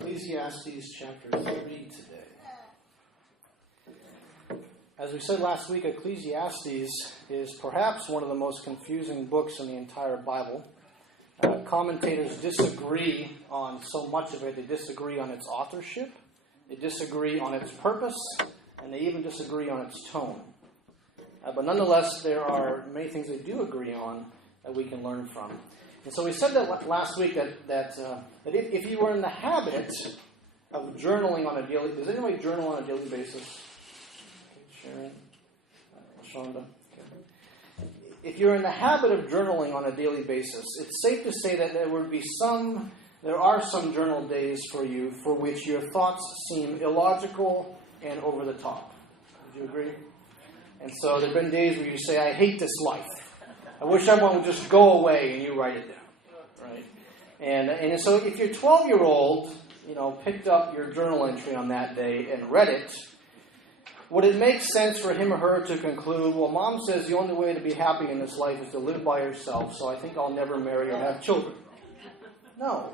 Ecclesiastes chapter 3 today. As we said last week, Ecclesiastes is perhaps one of the most confusing books in the entire Bible. Commentators disagree on so much of it. They disagree on its authorship, they disagree on its purpose, and they even disagree on its tone. But nonetheless, there are many things they do agree on that we can learn from. And so we said that last week that if you were in the habit of journaling on a daily... Does anybody journal on a daily basis? Okay, Sharon? Shonda? Okay. If you're in the habit of journaling on a daily basis, it's safe to say that there are some journal days for you for which your thoughts seem illogical and over the top. Would you agree? And so there have been days where you say, I hate this life. I wish everyone would just go away, and you write it down, right? And so if your 12-year-old, picked up your journal entry on that day and read it, would it make sense for him or her to conclude, well, Mom says the only way to be happy in this life is to live by yourself, so I think I'll never marry or have children? No.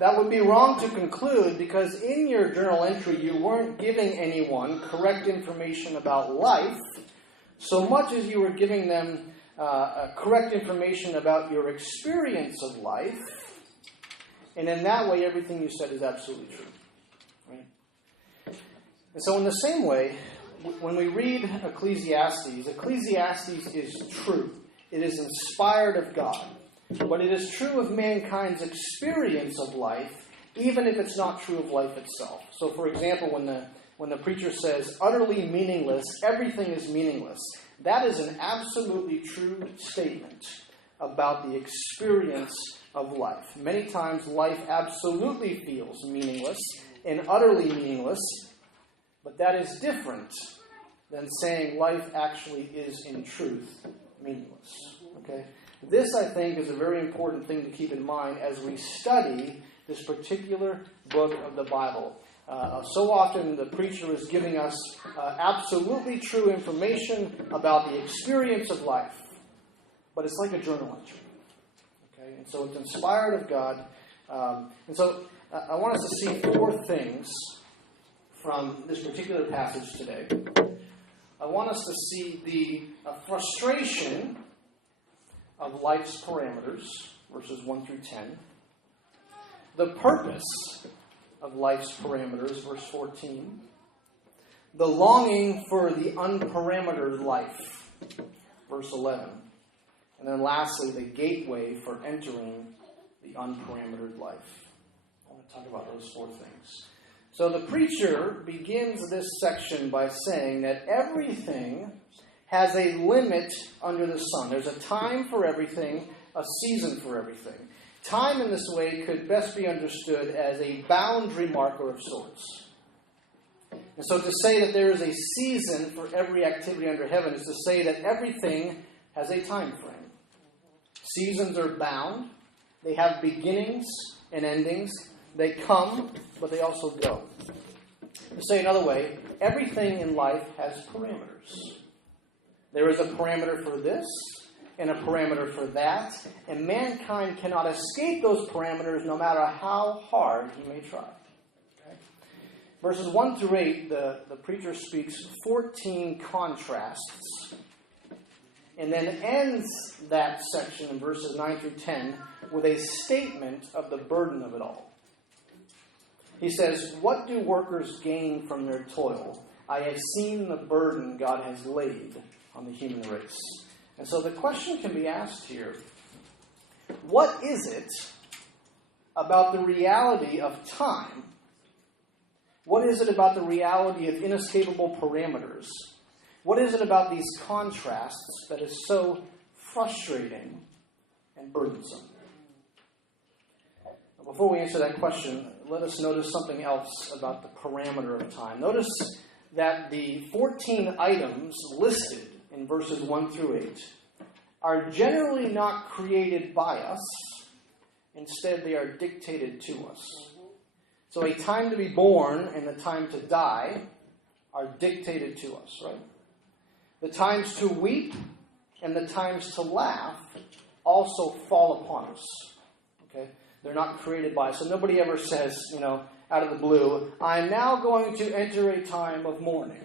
That would be wrong to conclude, because in your journal entry you weren't giving anyone correct information about life, so much as you were giving them correct information about your experience of life, and in that way, everything you said is absolutely true. Right? And so in the same way, when we read Ecclesiastes is true. It is inspired of God. But it is true of mankind's experience of life, even if it's not true of life itself. So, for example, when the preacher says, utterly meaningless, everything is meaningless, that is an absolutely true statement about the experience of life. Many times life absolutely feels meaningless and utterly meaningless, but that is different than saying life actually is in truth meaningless. Okay? This, I think, is a very important thing to keep in mind as we study this particular book of the Bible. So often the preacher is giving us absolutely true information about the experience of life. But it's like a journal entry. Okay? And so it's inspired of God. And so I want us to see four things from this particular passage today. I want us to see the frustration of life's parameters, verses 1 through 10. The purpose of life's parameters, verse 14. The longing for the unparametered life, verse 11. And then lastly, the gateway for entering the unparametered life. I want to talk about those four things. So the preacher begins this section by saying that everything has a limit under the sun. There's a time for everything, a season for everything. Time in this way could best be understood as a boundary marker of sorts. And so to say that there is a season for every activity under heaven is to say that everything has a time frame. Seasons are bound. They have beginnings and endings. They come, but they also go. To say another way, everything in life has parameters. There is a parameter for this and a parameter for that, and mankind cannot escape those parameters no matter how hard he may try. Okay? Verses 1 through 8, the preacher speaks 14 contrasts, and then ends that section in verses 9 through 10 with a statement of the burden of it all. He says, what do workers gain from their toil? I have seen the burden God has laid on the human race. And so the question can be asked here, what is it about the reality of time? What is it about the reality of inescapable parameters? What is it about these contrasts that is so frustrating and burdensome? Before we answer that question, let us notice something else about the parameter of time. Notice that the 14 items listed in verses 1 through 8 are generally not created by us. Instead, they are dictated to us. So a time to be born and the time to die are dictated to us, right? The times to weep and the times to laugh also fall upon us. Okay? They're not created by. So nobody ever says, out of the blue, I'm now going to enter a time of mourning.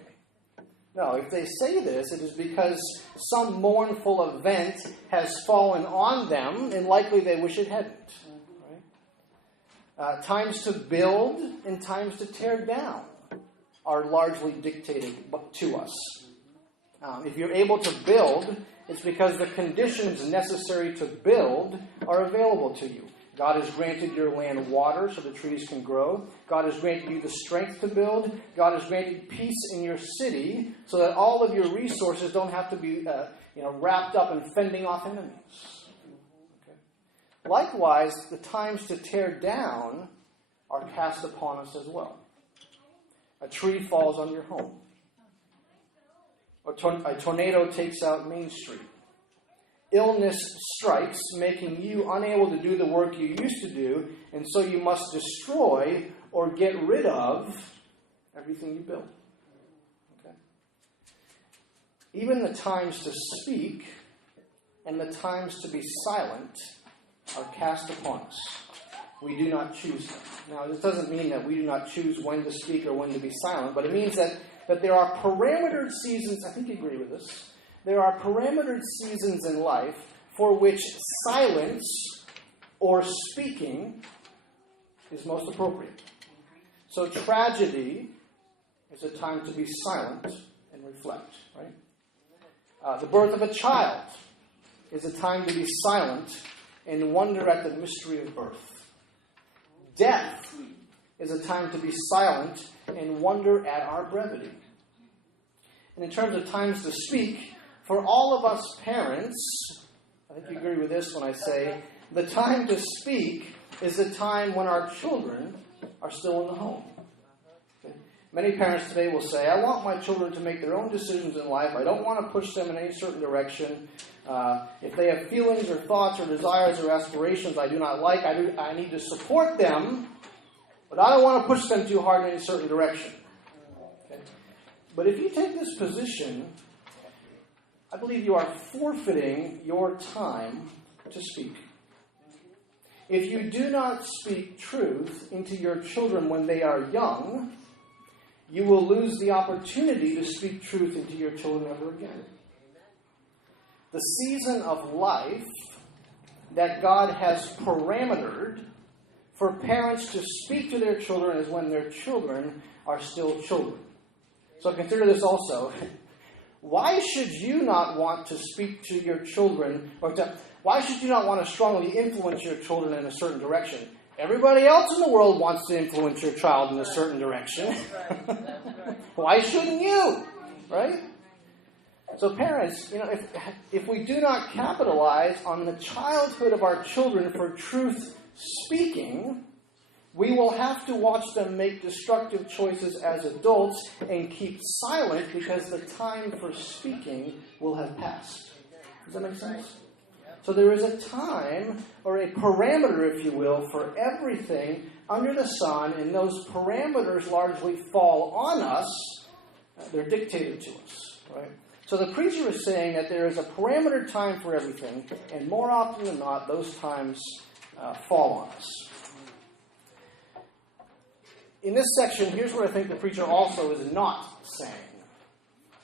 No, if they say this, it is because some mournful event has fallen on them, and likely they wish it hadn't. Right? Times to build and times to tear down are largely dictated to us. If you're able to build, it's because the conditions necessary to build are available to you. God has granted your land water so the trees can grow. God has granted you the strength to build. God has granted peace in your city so that all of your resources don't have to be wrapped up in fending off enemies. Okay. Likewise, the times to tear down are cast upon us as well. A tree falls on your home. A tornado takes out Main Street. Illness strikes, making you unable to do the work you used to do, and so you must destroy or get rid of everything you build. Okay? Even the times to speak and the times to be silent are cast upon us. We do not choose them. Now, this doesn't mean that we do not choose when to speak or when to be silent, but it means that there are parametered seasons. I think you agree with this. There are parametered seasons in life for which silence or speaking is most appropriate. So tragedy is a time to be silent and reflect, right? The birth of a child is a time to be silent and wonder at the mystery of birth. Death is a time to be silent and wonder at our brevity. And in terms of times to speak, for all of us parents, I think you agree with this when I say, the time to speak is the time when our children are still in the home. Okay? Many parents today will say, I want my children to make their own decisions in life. I don't want to push them in any certain direction. If they have feelings or thoughts or desires or aspirations I do not like, I need to support them, but I don't want to push them too hard in any certain direction. Okay? But if you take this position, I believe you are forfeiting your time to speak. If you do not speak truth into your children when they are young, you will lose the opportunity to speak truth into your children ever again. The season of life that God has parametered for parents to speak to their children is when their children are still children. So consider this also. Why should you not want to speak to your children, why should you not want to strongly influence your children in a certain direction? Everybody else in the world wants to influence your child in a certain direction. Why shouldn't you? Right? So parents, if we do not capitalize on the childhood of our children for truth speaking, we will have to watch them make destructive choices as adults and keep silent because the time for speaking will have passed. Does that make sense? So there is a time, or a parameter, if you will, for everything under the sun, and those parameters largely fall on us. They're dictated to us, right? So the preacher is saying that there is a parameter time for everything, and more often than not, those times fall on us. In this section, here's what I think the preacher also is not saying.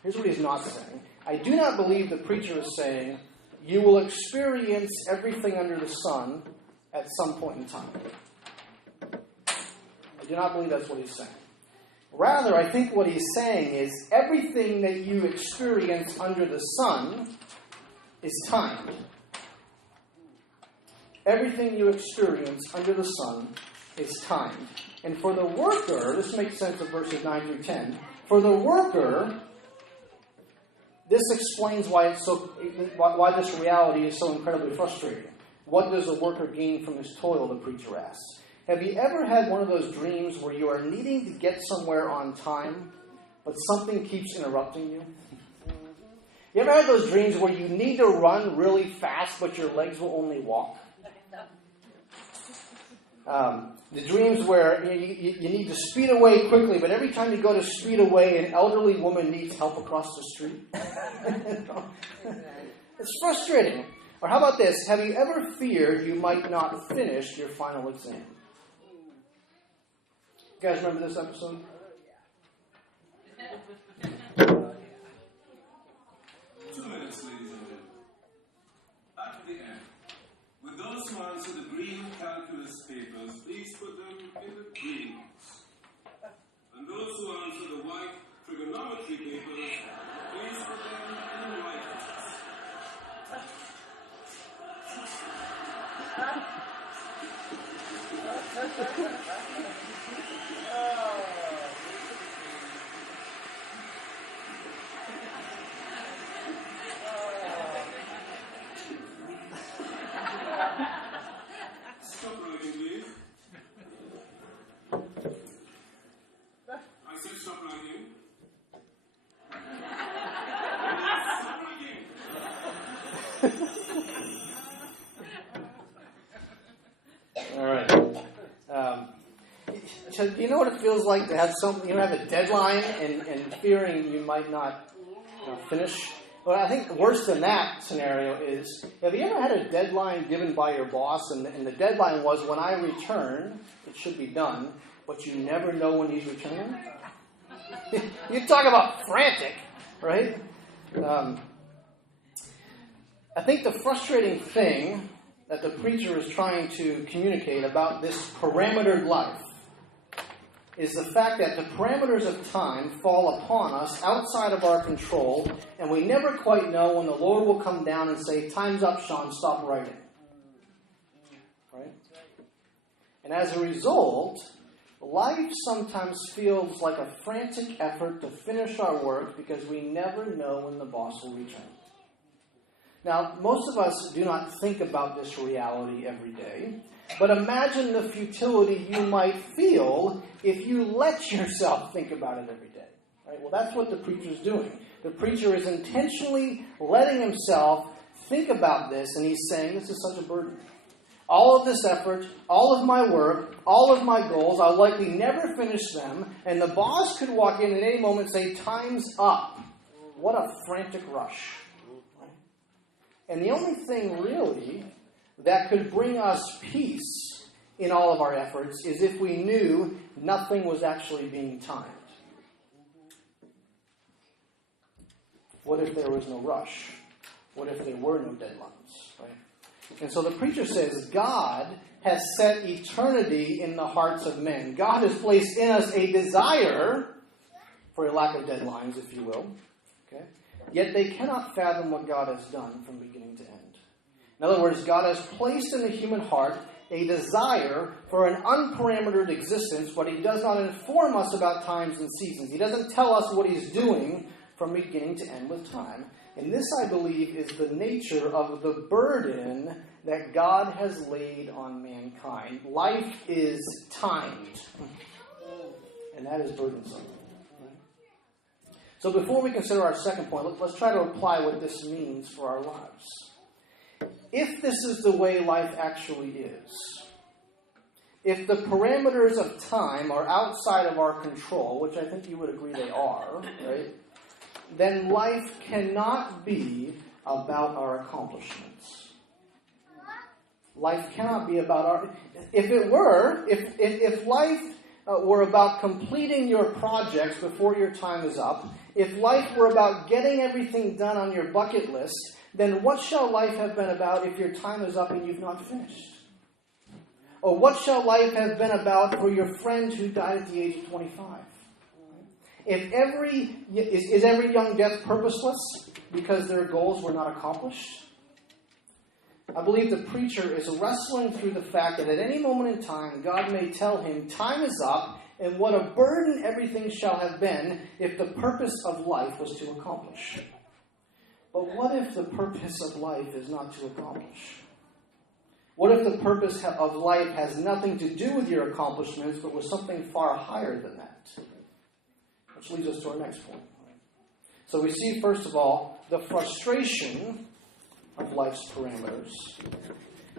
Here's what he's not saying. I do not believe the preacher is saying, you will experience everything under the sun at some point in time. I do not believe that's what he's saying. Rather, I think what he's saying is everything that you experience under the sun is timed. Everything you experience under the sun is timed. And for the worker, this makes sense of verses 9 through 10. For the worker, this explains why this reality is so incredibly frustrating. What does a worker gain from his toil, the preacher asks. Have you ever had one of those dreams where you are needing to get somewhere on time, but something keeps interrupting you? You ever had those dreams where you need to run really fast, but your legs will only walk? The dreams where you need to speed away quickly, but every time you go to speed away, an elderly woman needs help across the street. It's frustrating. Or how about this? Have you ever feared you might not finish your final exam? You guys remember this episode? 2 minutes, ladies and gentlemen. At the end, with those who answer the green calculus papers, please put them in the green box. And those who answer the white trigonometry papers, please put them in the white box. Stop writing, please. I said stop writing. Stop writing. All right. So do you know what it feels like to have have a deadline and fearing you might not finish? Well, I think worse than that scenario is, have you ever had a deadline given by your boss, and the deadline was, when I return, it should be done, but you never know when he's returning? You talk about frantic, right? I think the frustrating thing that the preacher is trying to communicate about this parametered life is the fact that the parameters of time fall upon us outside of our control, and we never quite know when the Lord will come down and say, "Time's up, Sean, stop writing." Right? And as a result, life sometimes feels like a frantic effort to finish our work because we never know when the boss will return. Now, most of us do not think about this reality every day, but imagine the futility you might feel if you let yourself think about it every day. Right? Well, that's what the preacher's doing. The preacher is intentionally letting himself think about this, and he's saying, this is such a burden. All of this effort, all of my work, all of my goals, I'll likely never finish them, and the boss could walk in at any moment and say, "Time's up." What a frantic rush. Right? And the only thing really that could bring us peace in all of our efforts is if we knew nothing was actually being timed. What if there was no rush? What if there were no deadlines? Right? And so the preacher says God has set eternity in the hearts of men. God has placed in us a desire, for a lack of deadlines, if you will. Okay? Yet they cannot fathom what God has done from beginning to end. In other words, God has placed in the human heart a desire for an unparametered existence, but He does not inform us about times and seasons. He doesn't tell us what He's doing from beginning to end with time. And this, I believe, is the nature of the burden that God has laid on mankind. Life is timed, and that is burdensome. So before we consider our second point, let's try to apply what this means for our lives. If this is the way life actually is, if the parameters of time are outside of our control, which I think you would agree they are, right? Then life cannot be about our accomplishments. Life cannot be about our... If life were about completing your projects before your time is up, if life were about getting everything done on your bucket list, then what shall life have been about if your time is up and you've not finished? Or what shall life have been about for your friend who died at the age of 25? Is every young death purposeless because their goals were not accomplished? I believe the preacher is wrestling through the fact that at any moment in time, God may tell him, time is up, and what a burden everything shall have been if the purpose of life was to accomplish. But what if the purpose of life is not to accomplish? What if the purpose of life has nothing to do with your accomplishments, but with something far higher than that? Which leads us to our next point. So we see, first of all, the frustration of life's parameters.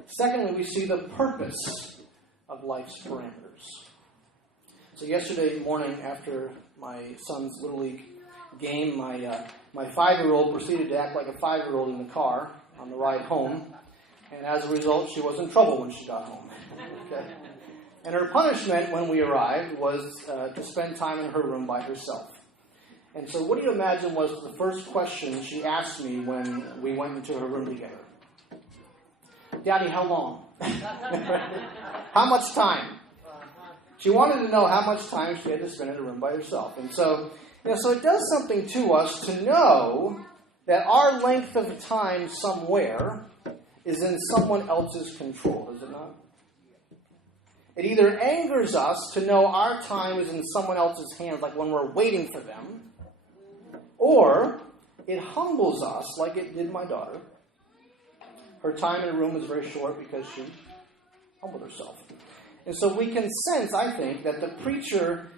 Secondly, we see the purpose of life's parameters. So yesterday morning, after my son's Little League game, my 5-year-old proceeded to act like a 5-year-old in the car. on the ride home. And as a result, she was in trouble when she got home. Okay? And her punishment when we arrived was to spend time in her room by herself. And so what do you imagine was the first question she asked me when we went into her room together? Daddy, how long? How much time? She wanted to know how much time she had to spend in a room by herself. And so, so it does something to us to know that our length of time somewhere is in someone else's control, does it not? It either angers us to know our time is in someone else's hands, like when we're waiting for them, or it humbles us, like it did my daughter. Her time in the room was very short because she humbled herself. And so we can sense, I think, that the preacher,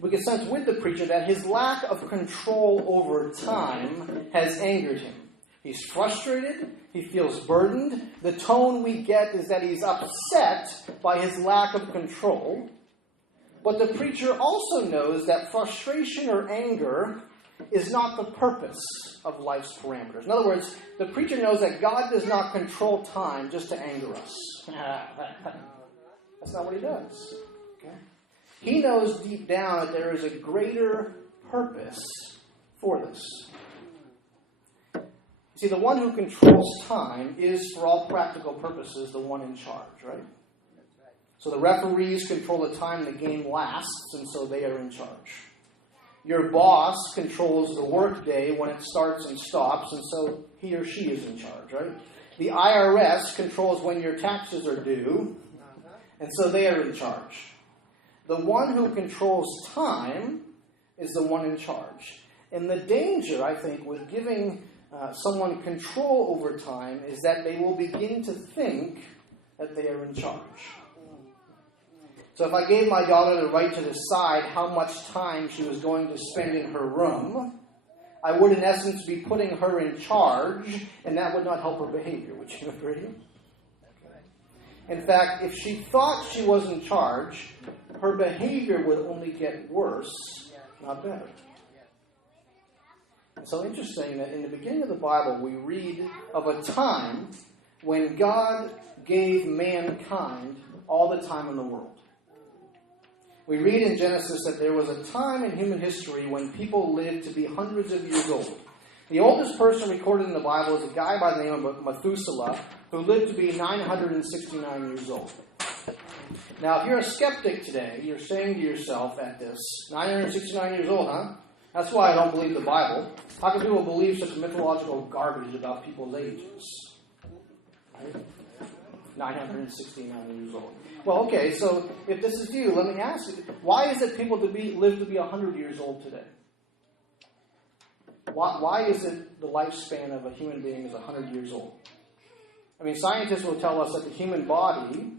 we can sense with the preacher that his lack of control over time has angered him. He's frustrated. He feels burdened. The tone we get is that he's upset by his lack of control. But the preacher also knows that frustration or anger is not the purpose of life's parameters. In other words, the preacher knows that God does not control time just to anger us. That's not what he does. Okay? He knows deep down that there is a greater purpose for this. See, the one who controls time is, for all practical purposes, the one in charge, right? So the referees control the time the game lasts, and so they are in charge. Your boss controls the workday when it starts and stops, and so he or she is in charge, right? The IRS controls when your taxes are due, and so they are in charge. The one who controls time is the one in charge. And the danger, I think, with giving someone control over time is that they will begin to think that they are in charge. So if I gave my daughter the right to decide how much time she was going to spend in her room, I would in essence be putting her in charge, and that would not help her behavior. Would you agree? In fact, if she thought she was in charge, her behavior would only get worse, not better. It's so interesting that in the beginning of the Bible, we read of a time when God gave mankind all the time in the world. We read in Genesis that there was a time in human history when people lived to be hundreds of years old. The oldest person recorded in the Bible is a guy by the name of Methuselah, who lived to be 969 years old. Now, if you're a skeptic today, you're saying to yourself at this, 969 years old, huh? That's why I don't believe the Bible. How can people believe such mythological garbage about people's ages? Right? 969 years old. Well, okay, so if this is you, let me ask you, why is it people live to be 100 years old today? Why is it the lifespan of a human being is 100 years old? I mean, scientists will tell us that the human body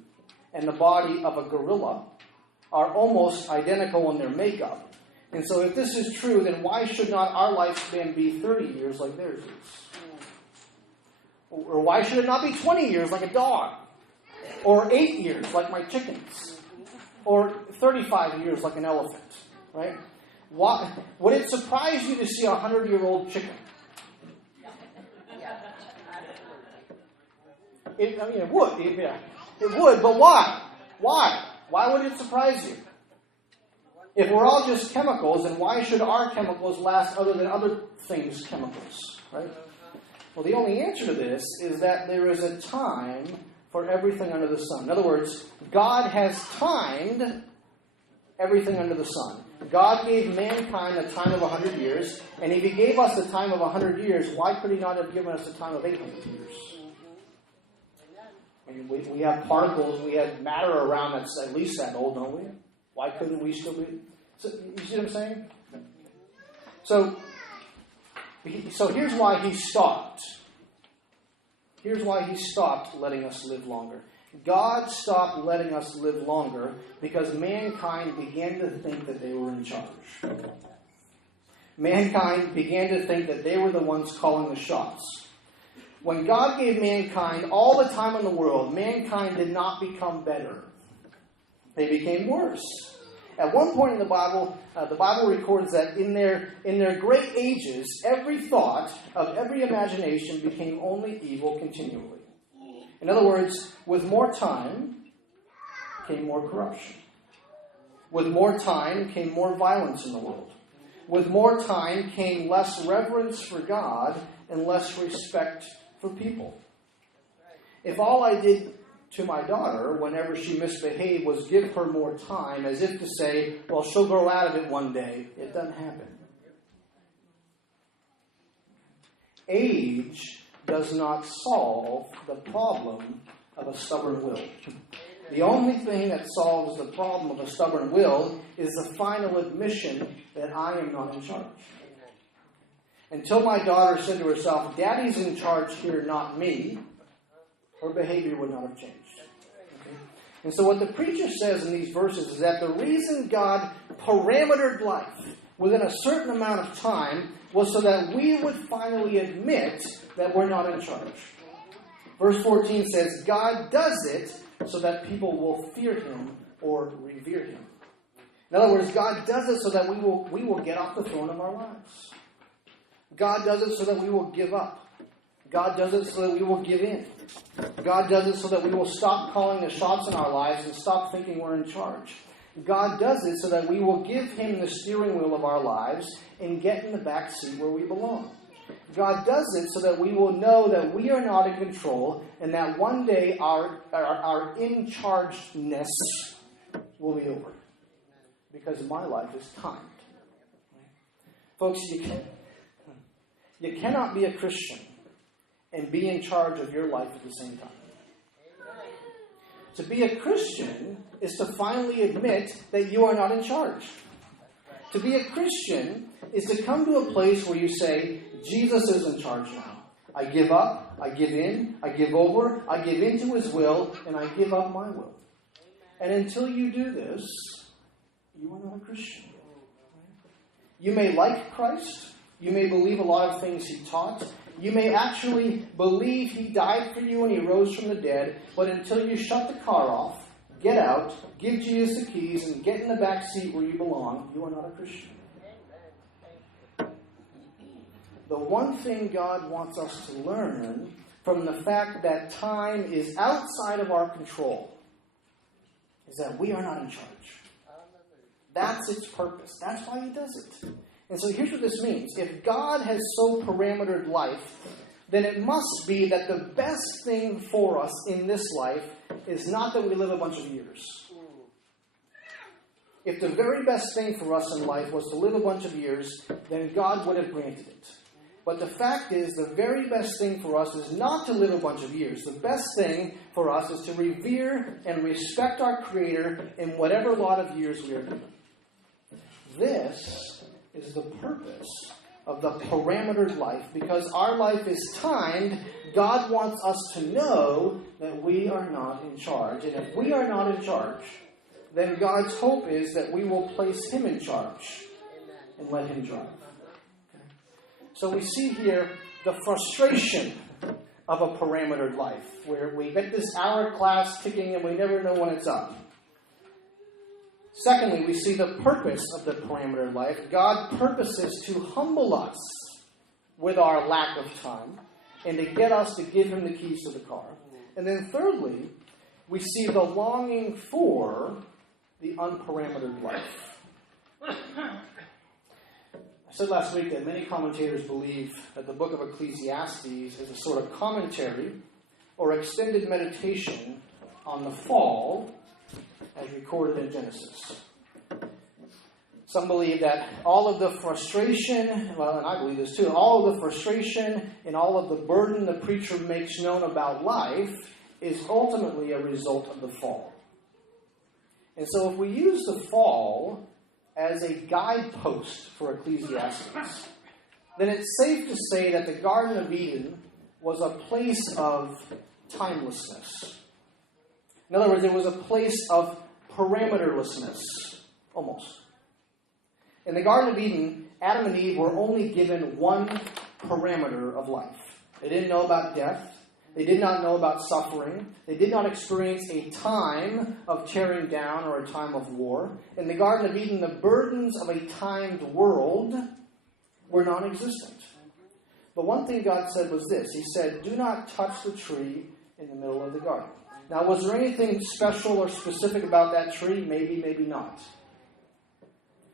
and the body of a gorilla are almost identical in their makeup. And so if this is true, then why should not our lifespan be 30 years like theirs is? Or why should it not be 20 years like a dog? Or 8 years like my chickens? Or 35 years like an elephant? Right? Would it surprise you to see a 100-year-old chicken? It would. It would, but why? Why? Why would it surprise you? If we're all just chemicals, then why should our chemicals last other than other things' chemicals? Right? Well, the only answer to this is that there is a time for everything under the sun. In other words, God has timed everything under the sun. God gave mankind a time of 100 years, and if he gave us a time of 100 years, why could he not have given us a time of 800 years? I mean, we have particles, we have matter around that's at least that old, don't we? Why couldn't we still be? So, you see what I'm saying? So here's why he stopped. Here's why he stopped letting us live longer. God stopped letting us live longer because mankind began to think that they were in charge. Mankind began to think that they were the ones calling the shots. When God gave mankind all the time in the world, mankind did not become better. They became worse. At one point in the Bible records that in their great ages, every thought of every imagination became only evil continually. In other words, with more time came more corruption. With more time came more violence in the world. With more time came less reverence for God and less respect for people. If all I did to my daughter whenever she misbehaved was give her more time, as if to say, well, she'll grow out of it one day, it doesn't happen. Age does not solve the problem of a stubborn will. The only thing that solves the problem of a stubborn will is the final admission that I am not in charge. Until my daughter said to herself, Daddy's in charge here, not me, her behavior would not have changed. Okay? And so what the preacher says in these verses is that the reason God parametered life within a certain amount of time was so that we would finally admit that we're not in charge. Verse 14 says, God does it so that people will fear him or revere him. In other words, God does it so that we will get off the throne of our lives. God does it so that we will give up. God does it so that we will give in. God does it so that we will stop calling the shots in our lives and stop thinking we're in charge. God does it so that we will give him the steering wheel of our lives and get in the back seat where we belong. God does it so that we will know that we are not in control and that one day our in-chargedness will be over. Because my life is timed. Folks, you cannot be a Christian and be in charge of your life at the same time. To be a Christian is to finally admit that you are not in charge. To be a Christian is to come to a place where you say, Jesus is in charge now. I give up, I give in, I give over, I give into his will, and I give up my will. And until you do this, you are not a Christian. You may like Christ. You may believe a lot of things he taught. You may actually believe he died for you and he rose from the dead. But until you shut the car off, get out, give Jesus the keys, and get in the back seat where you belong, you are not a Christian. The one thing God wants us to learn from the fact that time is outside of our control is that we are not in charge. That's its purpose. That's why he does it. And so here's what this means. If God has so parametered life, then it must be that the best thing for us in this life is not that we live a bunch of years. If the very best thing for us in life was to live a bunch of years, then God would have granted it. But the fact is, the very best thing for us is not to live a bunch of years. The best thing for us is to revere and respect our Creator in whatever lot of years we are given. This is the purpose of the parametered life. Because our life is timed, God wants us to know that we are not in charge. And if we are not in charge, then God's hope is that we will place him in charge and let him drive. Okay? So we see here the frustration of a parametered life, where we get this hourglass ticking and we never know when it's up. Secondly, we see the purpose of the parametered life. God purposes to humble us with our lack of time and to get us to give him the keys to the car. And then thirdly, we see the longing for the unparametered life. I said last week that many commentators believe that the book of Ecclesiastes is a sort of commentary or extended meditation on the fall as recorded in Genesis. Some believe that all of the frustration, well, and I believe this too, all of the frustration and all of the burden the preacher makes known about life is ultimately a result of the fall. And so if we use the fall as a guidepost for Ecclesiastes, then it's safe to say that the Garden of Eden was a place of timelessness. In other words, it was a place of parameterlessness, almost. In the Garden of Eden, Adam and Eve were only given one parameter of life. They didn't know about death. They did not know about suffering. They did not experience a time of tearing down or a time of war. In the Garden of Eden, the burdens of a timed world were non-existent. But one thing God said was this. He said, do not touch the tree in the middle of the garden. Now, was there anything special or specific about that tree? Maybe, maybe not.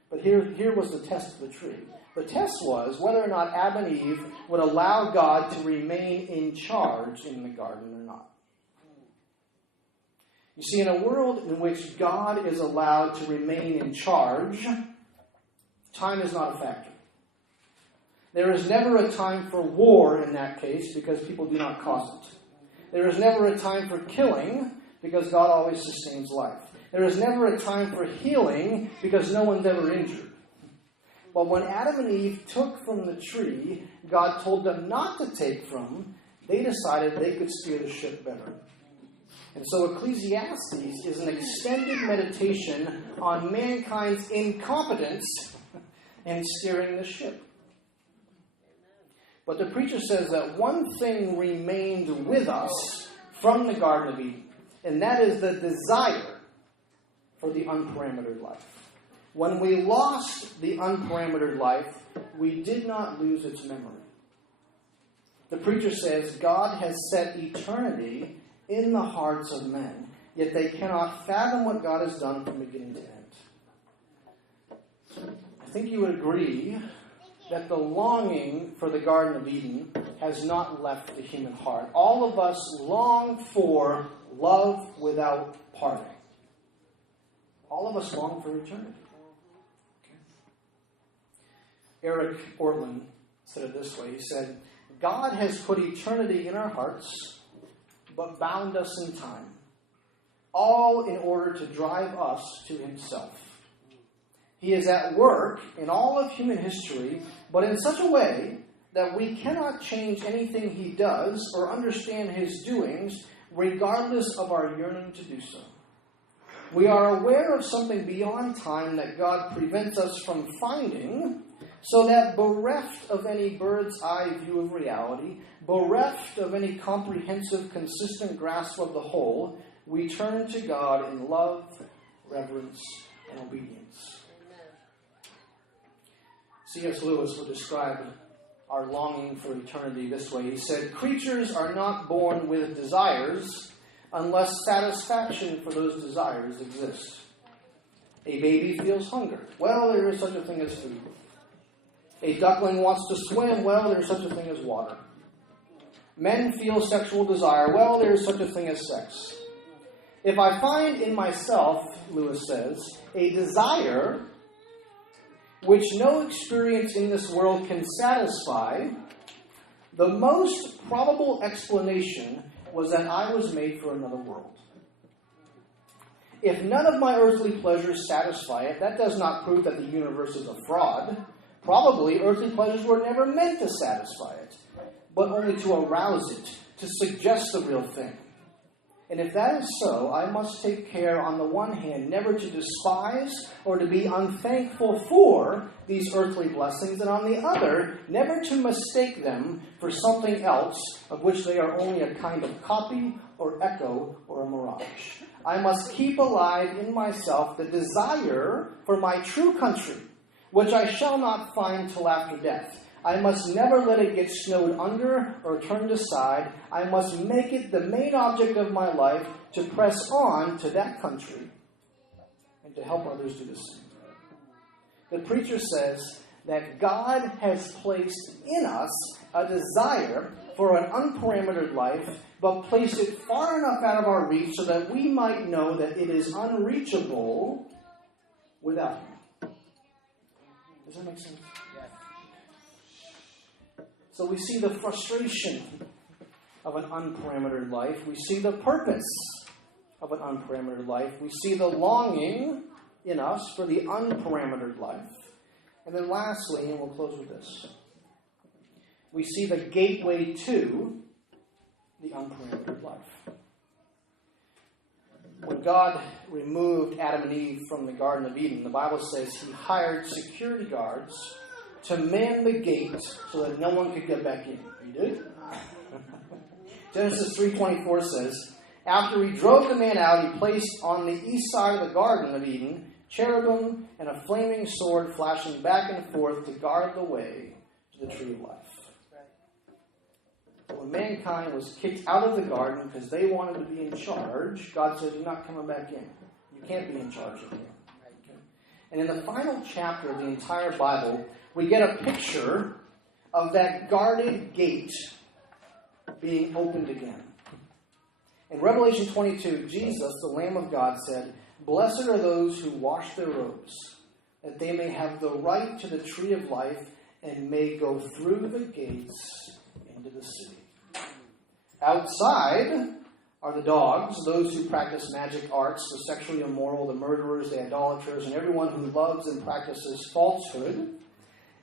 But here was the test of the tree. The test was whether or not Adam and Eve would allow God to remain in charge in the garden or not. You see, in a world in which God is allowed to remain in charge, time is not a factor. There is never a time for war in that case because people do not cause it. There is never a time for killing because God always sustains life. There is never a time for healing because no one's ever injured. But when Adam and Eve took from the tree God told them not to take from, they decided they could steer the ship better. And so Ecclesiastes is an extended meditation on mankind's incompetence in steering the ship. But the preacher says that one thing remained with us from the Garden of Eden, and that is the desire for the unparametered life. When we lost the unparametered life, we did not lose its memory. The preacher says God has set eternity in the hearts of men, yet they cannot fathom what God has done from beginning to end. I think you would agree that the longing for the Garden of Eden has not left the human heart. All of us long for love without parting. All of us long for eternity. Eric Ortland said it this way. He said, God has put eternity in our hearts, but bound us in time, all in order to drive us to himself. He is at work in all of human history, but in such a way that we cannot change anything he does or understand his doings, regardless of our yearning to do so. We are aware of something beyond time that God prevents us from finding, so that bereft of any bird's eye view of reality, bereft of any comprehensive, consistent grasp of the whole, we turn to God in love, reverence, and obedience. C.S. Lewis would describe our longing for eternity this way. He said, creatures are not born with desires unless satisfaction for those desires exists. A baby feels hunger. Well, there is such a thing as food. A duckling wants to swim. Well, there is such a thing as water. Men feel sexual desire. Well, there is such a thing as sex. If I find in myself, Lewis says, a desire which no experience in this world can satisfy, the most probable explanation was that I was made for another world. If none of my earthly pleasures satisfy it, that does not prove that the universe is a fraud. Probably earthly pleasures were never meant to satisfy it, but only to arouse it, to suggest the real thing. And if that is so, I must take care, on the one hand, never to despise or to be unthankful for these earthly blessings, and on the other, never to mistake them for something else of which they are only a kind of copy or echo or a mirage. I must keep alive in myself the desire for my true country, which I shall not find till after death. I must never let it get snowed under or turned aside. I must make it the main object of my life to press on to that country and to help others do the same. The preacher says that God has placed in us a desire for an unparametered life, but placed it far enough out of our reach so that we might know that it is unreachable without Him. Does that make sense? So we see the frustration of an unparametered life. We see the purpose of an unparametered life. We see the longing in us for the unparametered life. And then lastly, and we'll close with this, we see the gateway to the unparametered life. When God removed Adam and Eve from the Garden of Eden, the Bible says He hired security guards to man the gate so that no one could get back in. He did? Genesis 3:24 says, after he drove the man out, he placed on the east side of the Garden of Eden cherubim and a flaming sword flashing back and forth to guard the way to the tree of life. When mankind was kicked out of the garden because they wanted to be in charge, God said, you're not coming back in. You can't be in charge of here. Okay? And in the final chapter of the entire Bible, we get a picture of that guarded gate being opened again. In Revelation 22, Jesus, the Lamb of God, said, blessed are those who wash their robes, that they may have the right to the tree of life and may go through the gates into the city. Outside are the dogs, those who practice magic arts, the sexually immoral, the murderers, the idolaters, and everyone who loves and practices falsehood.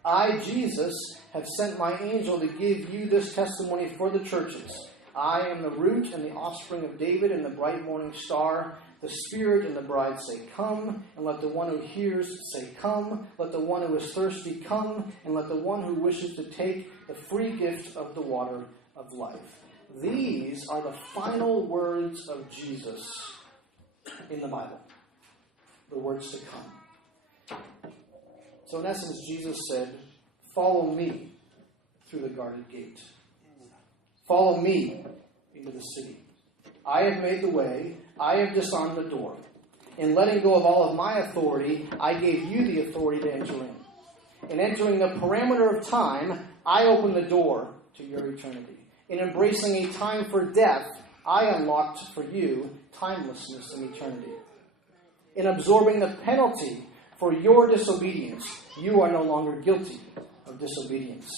I, Jesus, have sent my angel to give you this testimony for the churches. I am the root and the offspring of David and the bright morning star. The Spirit and the bride say, come, and let the one who hears say, come. Let the one who is thirsty come, and let the one who wishes to take the free gift of the water of life. These are the final words of Jesus in the Bible. The words to come. So in essence, Jesus said, follow me through the guarded gate. Follow me into the city. I have made the way. I have disarmed the door. In letting go of all of my authority, I gave you the authority to enter in. In entering the parameter of time, I opened the door to your eternity. In embracing a time for death, I unlocked for you timelessness and eternity. In absorbing the penalty for your disobedience, you are no longer guilty of disobedience.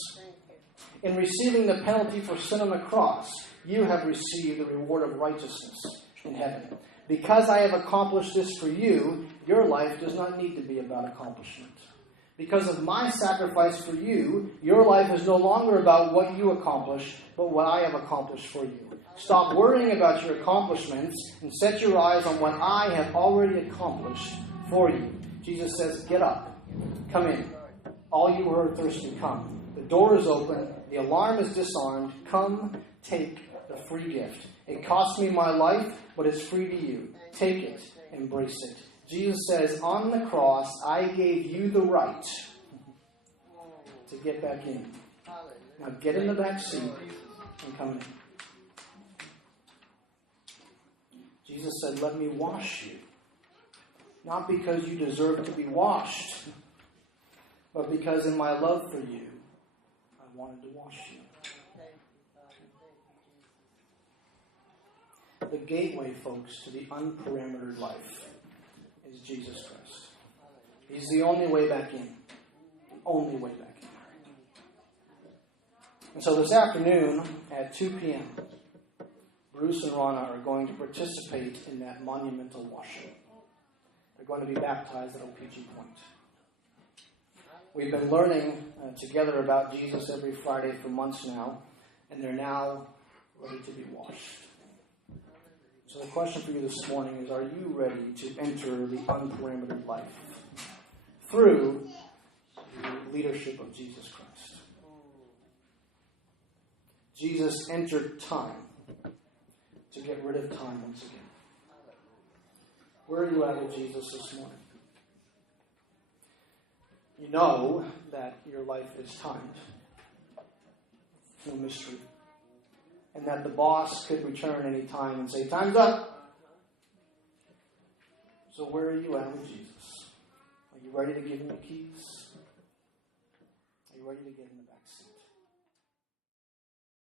In receiving the penalty for sin on the cross, you have received the reward of righteousness in heaven. Because I have accomplished this for you, your life does not need to be about accomplishment. Because of my sacrifice for you, your life is no longer about what you accomplish, but what I have accomplished for you. Stop worrying about your accomplishments and set your eyes on what I have already accomplished for you. Jesus says, get up, come in. All you who are thirsty, come. The door is open, the alarm is disarmed. Come, take the free gift. It cost me my life, but it's free to you. Take it, embrace it. Jesus says, on the cross, I gave you the right to get back in. Now get in the back seat and come in. Jesus said, let me wash you. Not because you deserve to be washed, but because in my love for you, I wanted to wash you. The gateway, folks, to the unparametered life is Jesus Christ. He's the only way back in. The only way back in. And so this afternoon at 2 p.m., Bruce and Rana are going to participate in that monumental washing. They're going to be baptized at OPG Point. We've been learning together about Jesus every Friday for months now, and they're now ready to be washed. So the question for you this morning is, are you ready to enter the unparametered life through the leadership of Jesus Christ? Jesus entered time to get rid of time once again. Where are you at with Jesus this morning? You know that your life is timed. No mystery. And that the boss could return any time and say, time's up. So where are you at with Jesus? Are you ready to give him the keys? Are you ready to get in the back seat?